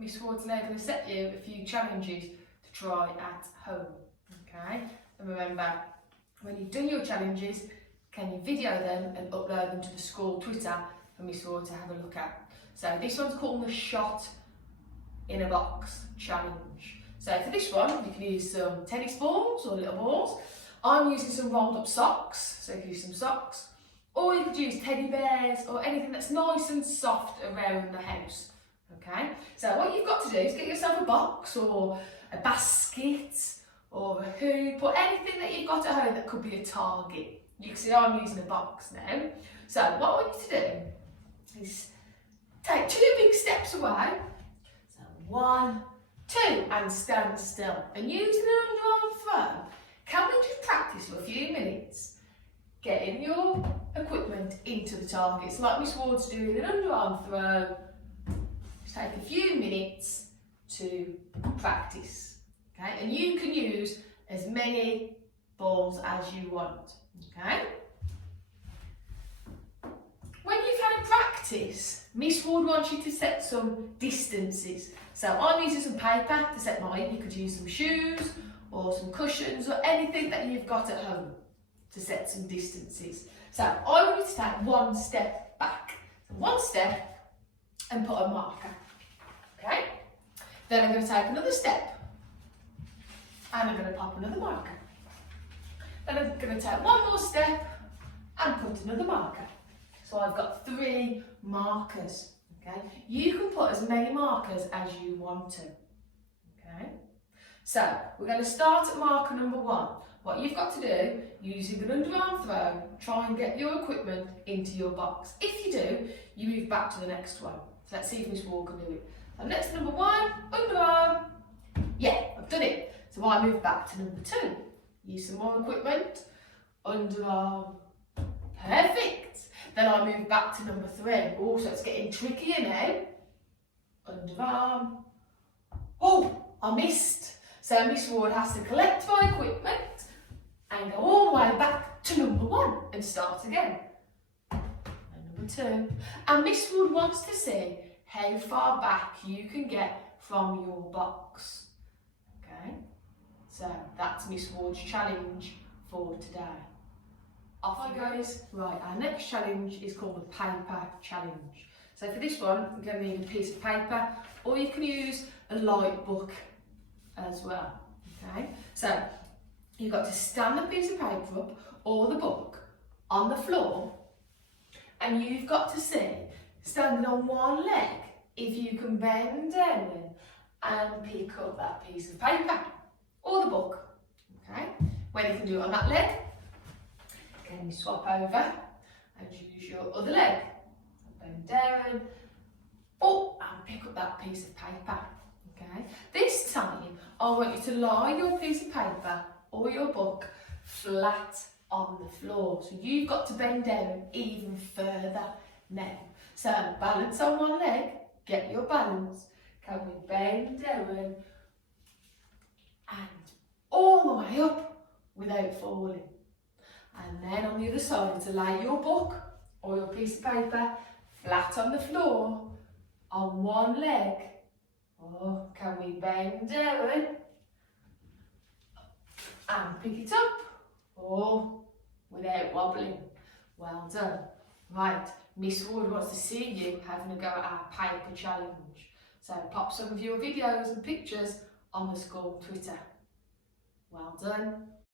Miss Ward's now going to set you a few challenges to try at home. Okay, and remember, when you've done your challenges, can you video them and upload them to the school Twitter for Miss Ward to have a look at? So this one's called the Shot in a Box Challenge. So for this one, you can use some tennis balls or little balls. I'm using some rolled up socks, so you can use some socks. Or you could use teddy bears or anything that's nice and soft around the house. Okay, so what you've got to do is get yourself a box or a basket or a hoop or anything that you've got at home that could be a target. You can see I'm using a box now. So what I want you to do is take 2 big steps away. So 1, 2, and stand still. And using an underarm throw, can we just practice for a few minutes getting your equipment into the targets like Miss Ward's doing an underarm throw? Just take a few minutes to practice. Okay, and you can use as many balls as you want. Okay. When you've had a practice, Miss Ward wants you to set some distances. So I'm using some paper to set mine. You could use some shoes or some cushions or anything that you've got at home to set some distances. So I want you to take 1 step back. So 1 step and put a marker. Okay? Then I'm going to take another step and I'm going to pop another marker. Then I'm going to take 1 more step and put another marker. So I've got 3 markers. Okay? You can put as many markers as you want to. Okay? So we're going to start at marker number 1. What you've got to do, using an underarm throw, try and get your equipment into your box. If you do, you move back to the next one. So let's see if Miss Ward can do it. So next to number 1, underarm. Yeah, I've done it. So I move back to number 2. Use some more equipment. Underarm. Perfect. Then I move back to number 3. Oh, so it's getting trickier now. Underarm. Oh, I missed. So Miss Ward has to collect my equipment and go all the way back to number 1 and start again. And number 2. And Miss Ward wants to see how far back you can get from your box. Okay, so that's Miss Ward's challenge for today. Off you guys. Right, our next challenge is called the paper challenge. So for this one, you're going to need a piece of paper, or you can use a light book as well. Okay, so you've got to stand the piece of paper up or the book on the floor, and you've got to see, standing on one leg, if you can bend down and pick up that piece of paper or the book. Okay, when you can do it on that leg, can you swap over and use your other leg? Bend down, and pick up that piece of paper. Okay, this time I want you to lie your piece of paper or your book flat on the floor. So you've got to bend down even further now. So balance on one leg, get your balance. Can we bend down and all the way up without falling? And then on the other side, to lay your book or your piece of paper flat on the floor on one leg. Oh, can we bend down and pick it up? Oh, without wobbling. Well done. Right, Miss Ward wants to see you having a go at our paper challenge. So pop some of your videos and pictures on the school Twitter. Well done.